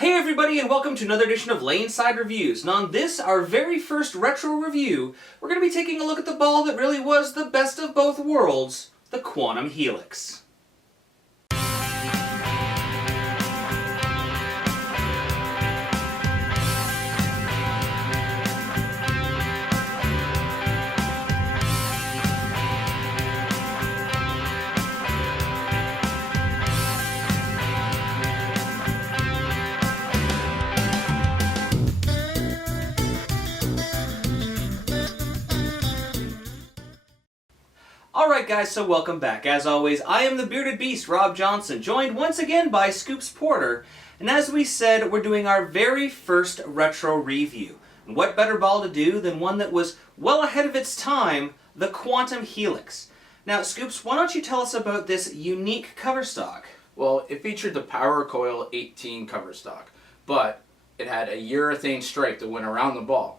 Hey everybody, and welcome to another edition of Laneside Reviews. And on this, our very first retro review, we're going to be taking a look at the ball that really was the best of both worlds, the Quantum Helix. Alright guys, so welcome back. As always, I am the Bearded Beast, Rob Johnson, joined once again by Scoops Porter. And as we said, we're doing our very first retro review. And what better ball to do than one that was well ahead of its time, the Quantum Helix. Now Scoops, why don't you tell us about this unique cover stock? Well, it featured the Power Coil 18 cover stock, but it had a urethane stripe that went around the ball.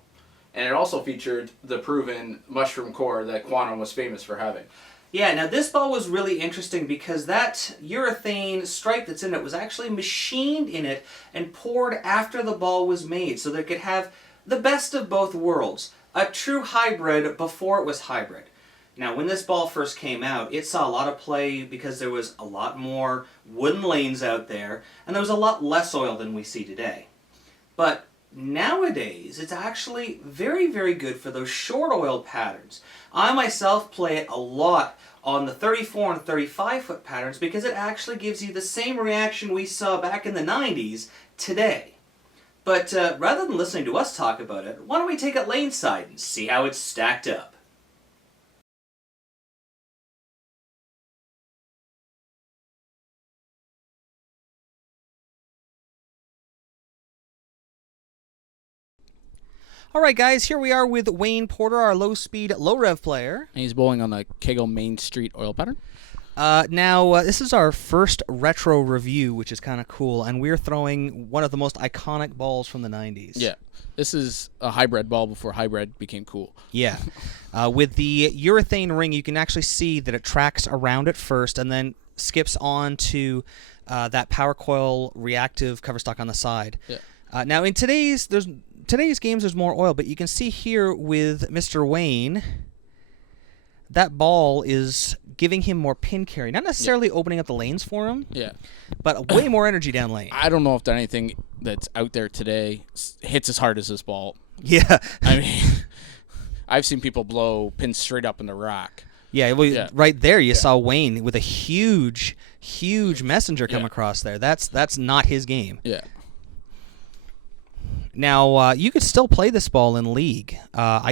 And it also featured the proven mushroom core that Quantum was famous for having. Yeah, now this ball was really interesting because that urethane stripe that's in it was actually machined in it and poured after the ball was made so that it could have the best of both worlds. A true hybrid before it was hybrid. Now, when this ball first came out, it saw a lot of play because there was a lot more wooden lanes out there, and there was a lot less oil than we see today. But nowadays, it's actually very, very good for those short oil patterns. I myself play it a lot on the 34 and 35 foot patterns because it actually gives you the same reaction we saw back in the 90s today. But rather than listening to us talk about it, why don't we take it laneside and see how it's stacked up? Alright guys, here we are with Wayne Porter, our low-speed, low-rev player. And he's bowling on the KEGEL Main Street oil pattern. Now, this is our first retro review, which is kind of cool, and we're throwing one of the most iconic balls from the 90s. Yeah, this is a hybrid ball before hybrid became cool. Yeah. With the urethane ring, you can actually see that it tracks around it first and then skips on to that power coil reactive cover stock on the side. Yeah. Now, in today's games, there's more oil, but you can see here with Mr. Wayne, that ball is giving him more pin carry. Not necessarily opening up the lanes for him, but way more energy down lane. I don't know if anything that's out there today hits as hard as this ball. Yeah. I mean, I've seen people blow pins straight up in the rack. Yeah, well, right there you saw Wayne with a huge messenger come across there. That's not his game. Yeah. Now, you could still play this ball in League. I've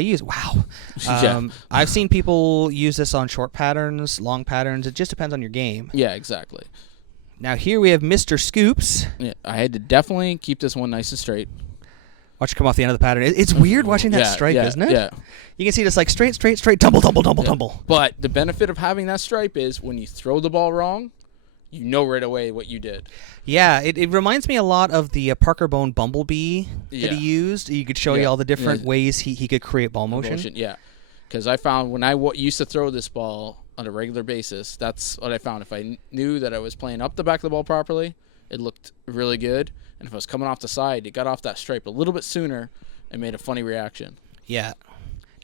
seen people use this on short patterns, long patterns. It just depends on your game. Yeah, exactly. Now, here we have Mr. Scoops. Yeah, I had to definitely keep this one nice and straight. Watch it come off the end of the pattern. It's weird watching that stripe, isn't it? Yeah. You can see just like straight, tumble, tumble. But the benefit of having that stripe is when you throw the ball wrong, you know right away what you did. Yeah, it reminds me a lot of the Parker Bone Bumblebee that he used. He could show you all the different ways he could create ball motion. Yeah, because I found when I used to throw this ball on a regular basis, that's what I found. If I knew that I was playing up the back of the ball properly, it looked really good. And if I was coming off the side, it got off that stripe a little bit sooner and made a funny reaction. Yeah.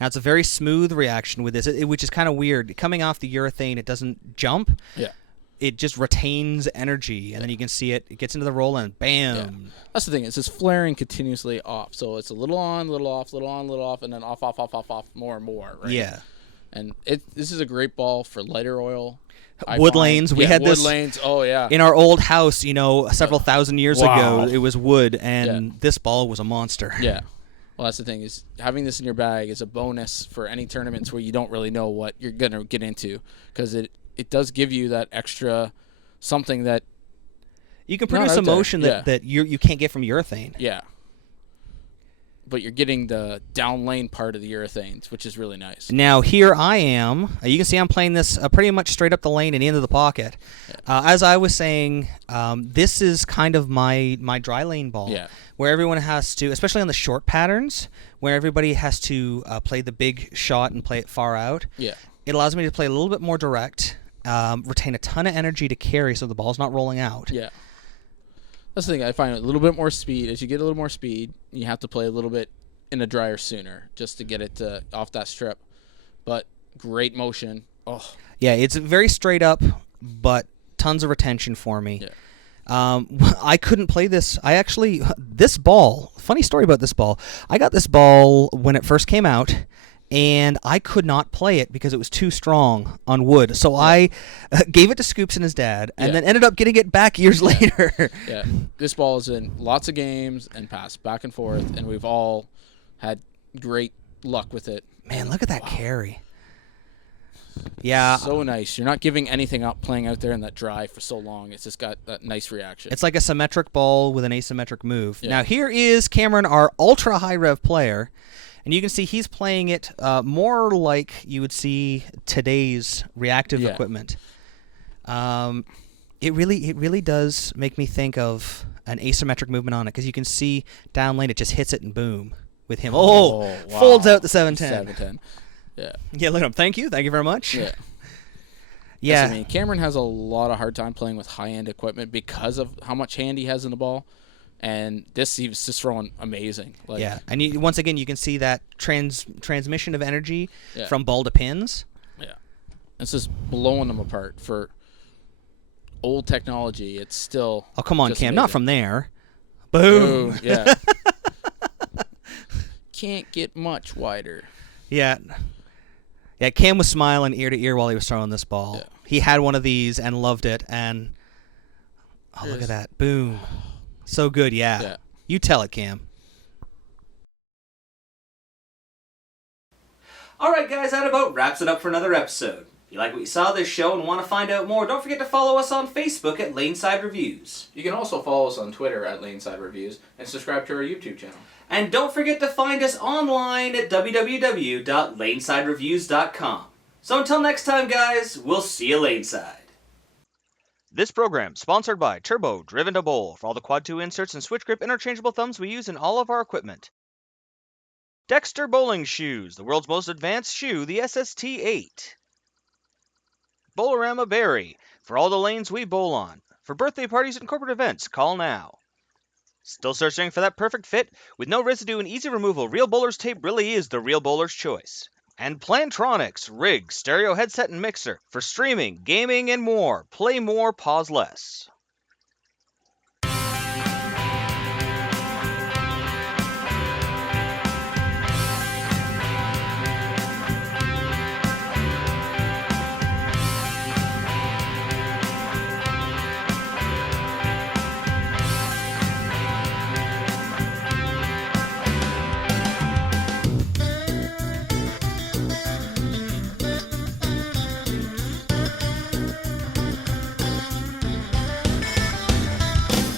Now, it's a very smooth reaction with this, which is kind of weird. Coming off the urethane, it doesn't jump. Yeah. It just retains energy, and then you can see it gets into the roll, and bam. Yeah. That's the thing. It's just flaring continuously off. So it's a little on, little off, little on, little off, and then off, more and more, right? Yeah. And this is a great ball for lighter oil. Wood lanes. We had this lanes. Oh, yeah. In our old house, several thousand years ago, it was wood, and this ball was a monster. Yeah. Well, that's the thing, is having this in your bag is a bonus for any tournaments where you don't really know what you're going to get into, because it does give you that extra something that you can produce a motion that you can't get from urethane. Yeah. But you're getting the down lane part of the urethanes, which is really nice. Now, here I am. You can see I'm playing this pretty much straight up the lane and into the pocket. Yeah. As I was saying, this is kind of my dry lane ball, where everyone has to, especially on the short patterns, where everybody has to play the big shot and play it far out. Yeah. It allows me to play a little bit more direct, retain a ton of energy to carry so the ball's not rolling out. Yeah. That's the thing. I find a little bit more speed. As you get a little more speed, you have to play a little bit in the dryer sooner just to get it off that strip. But great motion. Oh, Yeah, it's very straight up, but tons of retention for me. yeah. I couldn't play this. This ball, funny story about this ball. I got this ball when it first came out, and I could not play it because it was too strong on wood. So I gave it to Scoops and his dad, and then ended up getting it back years later. Yeah. This ball is in lots of games and passed back and forth, and we've all had great luck with it. Man, look at that carry. Yeah. So nice. You're not giving anything up playing out there in that dry for so long. It's just got that nice reaction. It's like a symmetric ball with an asymmetric move. Yeah. Now, here is Cameron, our ultra high rev player, and you can see he's playing it more like you would see today's reactive equipment. It really does make me think of an asymmetric movement on it, because you can see down lane it just hits it and boom with him. Wow. Folds out the 710. 710. Yeah. Yeah, look at him. Thank you very much. Yeah. Yeah. Yes, I mean, Cameron has a lot of hard time playing with high-end equipment because of how much hand he has in the ball. And this, he was just throwing amazing. Like, yeah, and once again, you can see that transmission of energy from ball to pins. Yeah. It's just blowing them apart. For old technology, it's still... Oh, come on, Cam. amazing. Not from there. Boom. Yeah. Can't get much wider. Yeah. Yeah, Cam was smiling ear to ear while he was throwing this ball. Yeah. He had one of these and loved it, and... Oh, look at that. Boom. So good, yeah. You tell it, Cam. Alright guys, that about wraps it up for another episode. If you like what you saw this show and want to find out more, don't forget to follow us on Facebook at Laneside Reviews. You can also follow us on Twitter at Laneside Reviews and subscribe to our YouTube channel. And don't forget to find us online at www.lanesidereviews.com. So until next time guys, we'll see you Laneside. This program sponsored by Turbo Driven to Bowl for all the Quad 2 inserts and switch grip interchangeable thumbs we use in all of our equipment. Dexter Bowling Shoes, the world's most advanced shoe, the SST-8. Bowlerama Berry, for all the lanes we bowl on. For birthday parties and corporate events, call now. Still searching for that perfect fit? With no residue and easy removal, Real Bowler's tape really is the real bowler's choice. And Plantronics, rig, stereo headset and mixer. For streaming, gaming, and more. Play more, pause less.